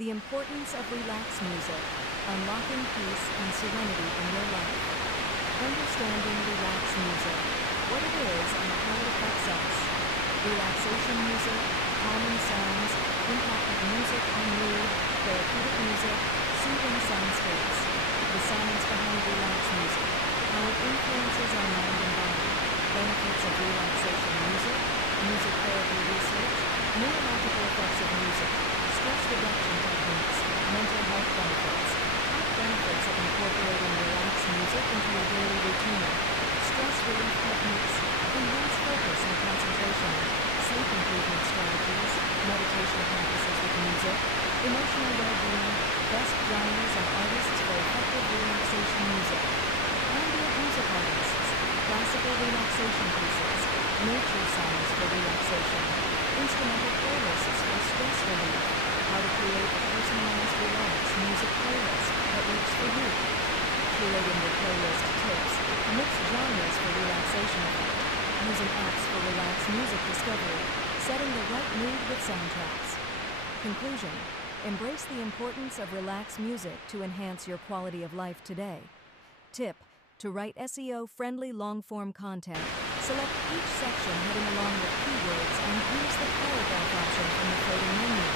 The importance of relaxed music, unlocking peace and serenity in your life. Understanding relaxed music, what it is and how it affects us. Relaxation music, calming sounds, impact of music on mood, therapeutic music, soothing soundscapes. The science behind relaxed music, how it influences our mind and body. Benefits of relaxation music, music therapy research, neurological effects of music, stress reduction techniques, mental health benefits, health benefits of incorporating relaxed music into your daily routine, stress relief techniques, enhance focus and concentration, sleep improvement strategies, meditation practices with music, emotional well-being, best genres and artists for effective relaxation music, ambient music artists, classical relaxation pieces, nature sounds for relaxation, instrumental playlists for stress relief, how to create a personalized relaxed music playlist that works for you. Curating your playlist tips, mixed genres for relaxation effect, using apps for relaxed music discovery, setting the right mood with soundtracks. Conclusion: embrace the importance of relaxed music to enhance your quality of life today. Tip: to write SEO-friendly long-form content, select each section heading along with keywords and use the paragraph option from the floating menu.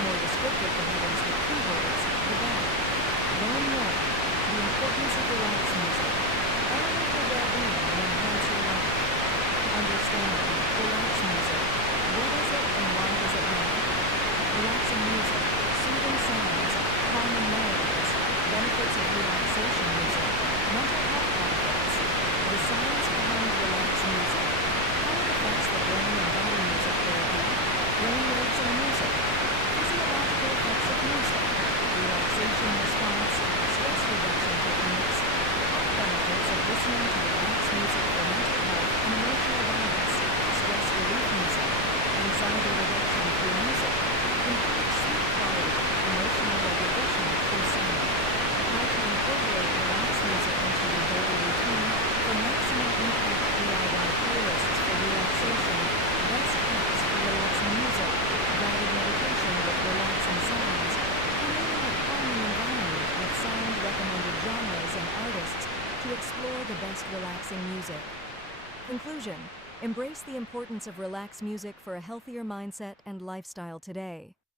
More descriptive the headings with keywords, the better. Learn more: the importance of relaxed music. Elevate your well-being and enhance your life. Understanding relaxed music. What is it and why does it matter? Relaxing music, soothing sounds, calming melodies, benefits of relaxation music, mental health benefits, the science behind relaxed music, how it affects the brain and body. Music therapy, brain waves and music, physiological effects of music, relaxation response, stress reduction techniques, health benefits of listening to relaxed music for mental health and emotional balance, stress relief music, anxiety reduction through music, improved sleep quality, emotional regulation through sound. How to incorporate relaxed music into your daily routine for maximum impact. DIY playlists for relaxation, best apps for relaxing music, guided meditation with relaxing sounds, creating a calming environment with sound-recommended genres and artists to explore the best relaxing music. Conclusion: embrace the importance of relaxed music for a healthier mindset and lifestyle today.